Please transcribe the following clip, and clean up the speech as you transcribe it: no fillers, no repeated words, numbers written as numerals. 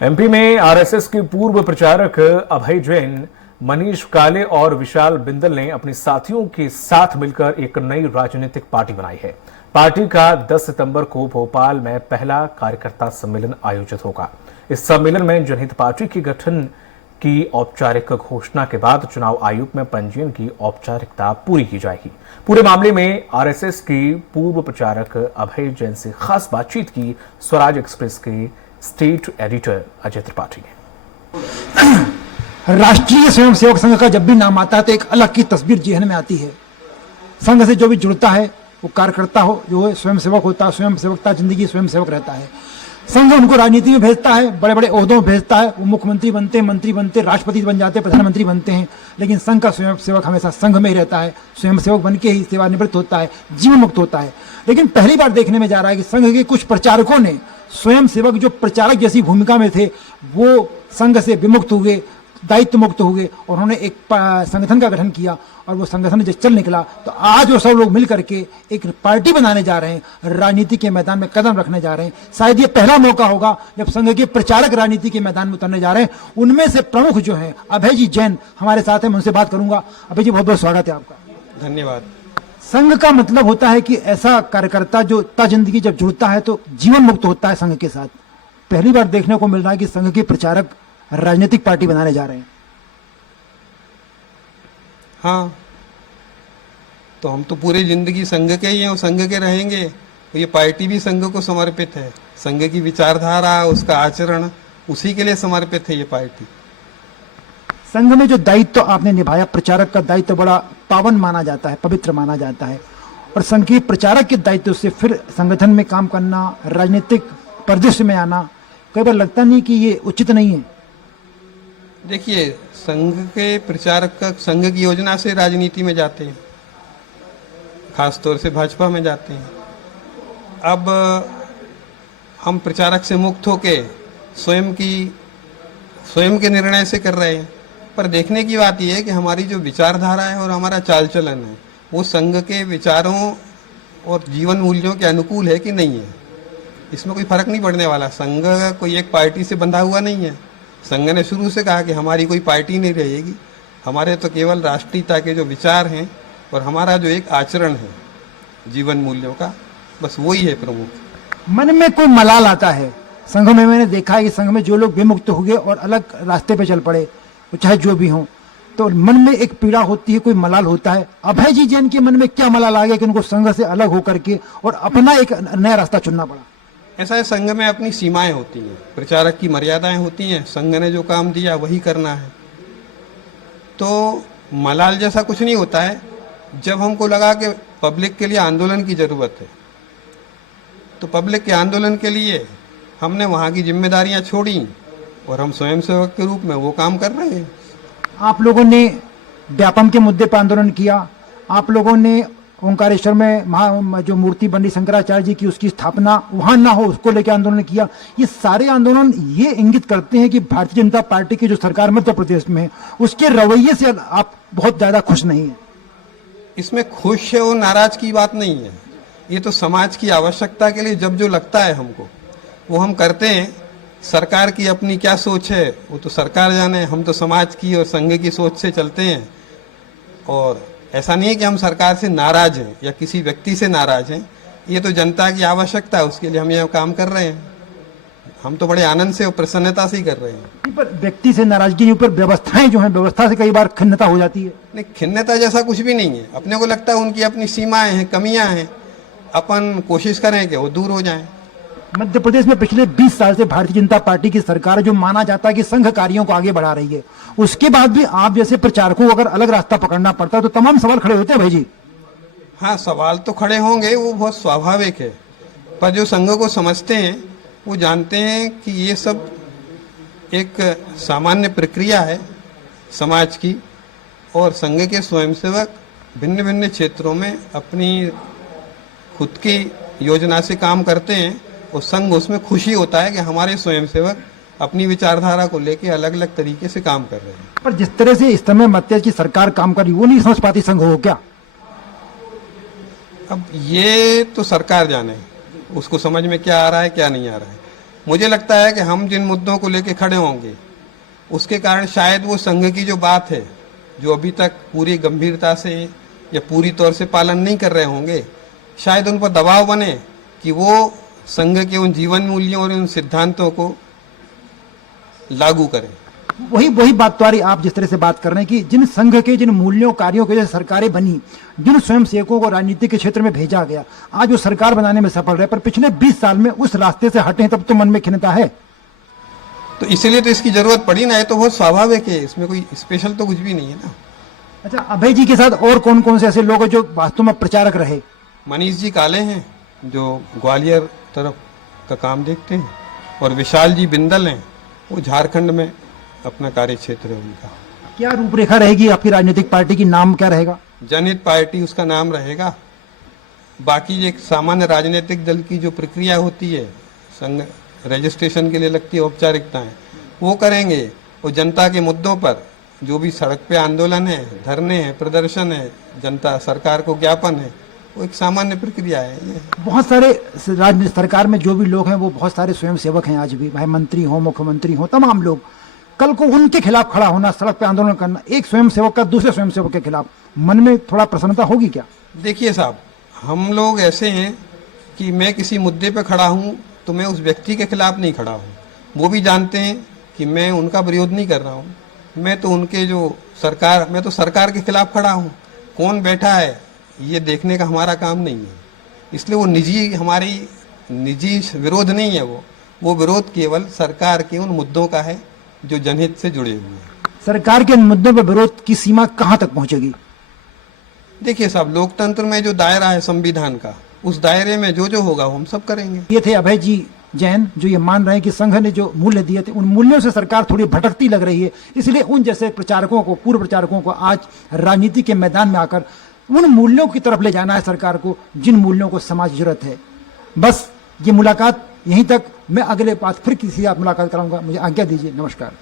MP में RSS के पूर्व प्रचारक अभय जैन, मनीष काले और विशाल बिंदल ने अपने साथियों के साथ मिलकर एक नई राजनीतिक पार्टी बनाई है। पार्टी का 10 सितंबर को भोपाल में पहला कार्यकर्ता सम्मेलन आयोजित होगा। इस सम्मेलन में जनहित पार्टी के गठन की औपचारिक घोषणा के बाद चुनाव आयोग में पंजीयन की औपचारिकता पूरी की जाएगी। पूरे मामले में आरएसएस के पूर्व प्रचारक अभय जैन से खास बातचीत की स्वराज एक्सप्रेस के स्टेट एडिटर अजय त्रिपाठी ने। राष्ट्रीय स्वयंसेवक संघ का जब भी नाम आता है तो एक अलग की तस्वीर जेहन में आती है। संघ से जो भी जुड़ता है वो कार्यकर्ता हो, जो है स्वयंसेवक होता है, स्वयंसेवकता जिंदगी स्वयंसेवक रहता है। संघ उनको राजनीति में भेजता है, बड़े बड़े ओहदों में भेजता है, वो मुख्यमंत्री बनते हैं, मंत्री बनते हैं, राष्ट्रपति बन जाते हैं, प्रधानमंत्री बनते हैं, लेकिन संघ का स्वयंसेवक हमेशा संघ में ही रहता है। स्वयंसेवक बन के ही सेवानिवृत्त होता है, जीवन मुक्त होता है। लेकिन पहली बार देखने में जा रहा है कि संघ के कुछ प्रचारकों ने स्वयंसेवक जो प्रचारक जैसी भूमिका में थे वो संघ से विमुक्त हुए, दायित्व मुक्त हुए और उन्होंने एक संगठन का गठन किया और वो संगठन जब चल निकला तो आज वो सब लोग मिल करके एक पार्टी बनाने जा रहे हैं, राजनीति के मैदान में कदम रखने जा रहे हैं। शायद ये पहला मौका होगा जब संघ के प्रचारक राजनीति के मैदान में उतरने जा रहे हैं। उनमें से प्रमुख जो है अभय जी जैन हमारे साथ हैं, मैं उनसे बात करूंगा। अभय जी, बहुत बहुत स्वागत है आपका। धन्यवाद। संघ का मतलब होता है कि ऐसा कार्यकर्ता जो ता जिंदगी जब जुड़ता है तो जीवन मुक्त होता है संघ के साथ। पहली बार देखने को मिल रहा है कि संघ के प्रचारक राजनीतिक पार्टी बनाने जा रहे हैं। हाँ, तो हम तो पूरी जिंदगी संघ के ही हैं और संघ के रहेंगे। तो ये पार्टी भी संघ को समर्पित है। संघ की विचारधारा, उसका आचरण, उसी के लिए समर्पित है ये पार्टी। संघ में जो दायित्व आपने निभाया, प्रचारक का दायित्व बड़ा पावन माना जाता है, पवित्र माना जाता है, और संघ के प्रचारक के दायित्व से फिर संगठन में काम करना, राजनीतिक परिदृश्य में आना, कई बार लगता नहीं कि ये उचित नहीं है? देखिए, संघ के प्रचारक का संघ की योजना से राजनीति में जाते हैं, खास तौर से भाजपा में जाते हैं। अब हम प्रचारक से मुक्त होके स्वयं के निर्णय से कर रहे हैं। पर देखने की बात यह है कि हमारी जो विचारधारा है और हमारा चाल चलन है वो संघ के विचारों और जीवन मूल्यों के अनुकूल है कि नहीं है। इसमें कोई फर्क नहीं पड़ने वाला। संघ कोई एक पार्टी से बंधा हुआ नहीं है। संघ ने शुरू से कहा कि हमारी कोई पार्टी नहीं रहेगी, हमारे तो केवल राष्ट्रीयता के जो विचार हैं और हमारा जो एक आचरण है जीवन मूल्यों का, बस वही है प्रमुख। मन में कोई मलाल आता है संघ में। मैंने देखा है कि संघ में जो लोग विमुक्त हुए और अलग रास्ते पे चल पड़े, चाहे जो भी हो, तो मन में एक पीड़ा होती है, कोई मलाल होता है। अभय जी जैन के मन में क्या मलाल आ गया कि उनको संघ से अलग होकर के और अपना एक नया रास्ता चुनना पड़ा? ऐसा है, संघ में अपनी सीमाएं होती हैं, प्रचारक की मर्यादाएं होती हैं। संघ ने जो काम दिया वही करना है। तो मलाल जैसा कुछ नहीं होता है। जब हमको लगा कि पब्लिक के लिए आंदोलन की ज़रूरत है तो पब्लिक के आंदोलन के लिए हमने वहाँ की जिम्मेदारियाँ छोड़ी और हम स्वयंसेवक के रूप में वो काम कर रहे हैं। आप लोगों ने व्यापम के मुद्दे पर आंदोलन किया, आप लोगों ने ओंकारेश्वर में जो मूर्ति बनी शंकराचार्य जी की, उसकी स्थापना वहां ना हो उसको लेकर आंदोलन किया। ये सारे आंदोलन ये इंगित करते हैं कि भारतीय जनता पार्टी की जो सरकार मध्य प्रदेश में है उसके रवैये से आप बहुत ज्यादा खुश नहीं है। इसमें खुश है और नाराज की बात नहीं है। ये तो समाज की आवश्यकता के लिए जब जो लगता है हमको वो हम करते हैं। सरकार की अपनी क्या सोच है वो तो सरकार जाने, हम तो समाज की और संघ की सोच से चलते हैं। और ऐसा नहीं है कि हम सरकार से नाराज हैं या किसी व्यक्ति से नाराज हैं। ये तो जनता की आवश्यकता है, उसके लिए हम यह काम कर रहे हैं। हम तो बड़े आनंद से और प्रसन्नता से ही कर रहे हैं। पर व्यक्ति से नाराजगी ऊपर व्यवस्थाएं जो हैं, व्यवस्था से कई बार खिन्नता हो जाती है। नहीं, खिन्नता जैसा कुछ भी नहीं है। अपने को लगता है उनकी अपनी सीमाएं हैं, कमियां हैं, अपन कोशिश करें कि वो दूर हो जाएं। मध्य प्रदेश में पिछले 20 साल से भारतीय जनता पार्टी की सरकार जो माना जाता है कि संघ कार्यों को आगे बढ़ा रही है, उसके बाद भी आप जैसे प्रचारकों को अगर अलग रास्ता पकड़ना पड़ता है तो तमाम सवाल खड़े होते हैं भाई जी। हाँ, सवाल तो खड़े होंगे, वो बहुत स्वाभाविक है। पर जो संघ को समझते हैं वो जानते हैं कि ये सब एक सामान्य प्रक्रिया है समाज की, और संघ के स्वयंसेवक भिन्न भिन्न क्षेत्रों में अपनी खुद की योजना से काम करते हैं और संघ उसमें खुशी होता है कि हमारे स्वयंसेवक अपनी विचारधारा को लेकर अलग अलग तरीके से काम कर रहे हैं। पर जिस तरह से इस समय मध्य की सरकार काम कर रही वो नहीं समझ पाती संघ हो क्या? अब ये तो सरकार जाने उसको समझ में क्या आ रहा है क्या नहीं आ रहा है। मुझे लगता है कि हम जिन मुद्दों को लेकर खड़े होंगे उसके कारण शायद वो संघ की जो बात है जो अभी तक पूरी गंभीरता से या पूरी तौर से पालन नहीं कर रहे होंगे, शायद उन पर दबाव बने कि वो संघ के उन जीवन मूल्यों और उन सिद्धांतों को लागू करें। वही बात तो आ रही, आप जिस तरह से बात कर रहे हैं कि जिन संघ के जिन मूल्यों कार्यों के जैसे सरकारें बनी, जिन स्वयंसेवकों को राजनीति के क्षेत्र में भेजा गया, आज वो सरकार बनाने में सफल रहे, पर पिछले 20 साल में उस रास्ते से हटे, तब तो मन में खिन्नता है। तो इसलिए तो इसकी जरूरत पड़ी ना, ये तो बहुत स्वाभाविक है, इसमें कोई स्पेशल तो कुछ भी नहीं है ना। अच्छा, अभय जी के साथ और कौन कौन से ऐसे लोग हैं जो वास्तव में प्रचारक रहे? मनीष जी काले हैं जो ग्वालियर तरफ का काम देखते हैं, और विशाल जी बिंदल हैं, वो झारखंड में अपना कार्य क्षेत्र है उनका। क्या रूपरेखा रहेगी आपकी राजनीतिक पार्टी की? नाम क्या रहेगा? जनहित पार्टी उसका नाम रहेगा। बाकी एक सामान्य राजनीतिक दल की जो प्रक्रिया होती है, संघ रजिस्ट्रेशन के लिए लगती है औपचारिकताएं, वो करेंगे। और जनता के मुद्दों पर जो भी सड़क पे आंदोलन है, धरने हैं, प्रदर्शन है, जनता सरकार को ज्ञापन है, वो एक सामान्य प्रक्रिया है। ये बहुत सारे राज्य सरकार में जो भी लोग हैं वो बहुत सारे स्वयंसेवक हैं आज भी, भाई मंत्री हो, मुख्यमंत्री हो, तमाम लोग। कल को उनके खिलाफ खड़ा होना, सड़क पे आंदोलन करना, एक स्वयंसेवक का दूसरे स्वयंसेवक के खिलाफ, मन में थोड़ा प्रसन्नता होगी क्या? देखिए साहब, हम लोग ऐसे हैं कि मैं किसी मुद्दे पे खड़ा हूँ तो मैं उस व्यक्ति के खिलाफ नहीं खड़ा हूँ, वो भी जानते हैं कि मैं उनका विरोध नहीं कर रहा हूँ। मैं तो उनके जो सरकार, मैं तो सरकार के खिलाफ खड़ा हूँ। कौन बैठा है ये देखने का हमारा काम नहीं है। इसलिए वो निजी, हमारी निजी विरोध नहीं है, वो विरोध केवल सरकार के उन मुद्दों का है जो जनहित से जुड़े हुए हैं। सरकार के इन मुद्दों पर विरोध की सीमा कहां तक पहुंचेगी? देखिए साहब, लोकतंत्र में जो दायरा है संविधान का, उस दायरे में जो जो होगा वो हम सब करेंगे। ये थे अभय जी जैन, जो ये मान रहे हैं कि संघ ने जो मूल्य दिए थे उन मूल्यों से सरकार थोड़ी भटकती लग रही है, इसलिए उन जैसे प्रचारकों को, पूर्व प्रचारकों को आज राजनीति के मैदान में आकर उन मूल्यों की तरफ ले जाना है सरकार को, जिन मूल्यों को समाज की जरूरत है। बस ये मुलाकात यहीं तक, मैं अगले बात फिर किसी से मुलाकात कराऊंगा। मुझे आज्ञा दीजिए, नमस्कार।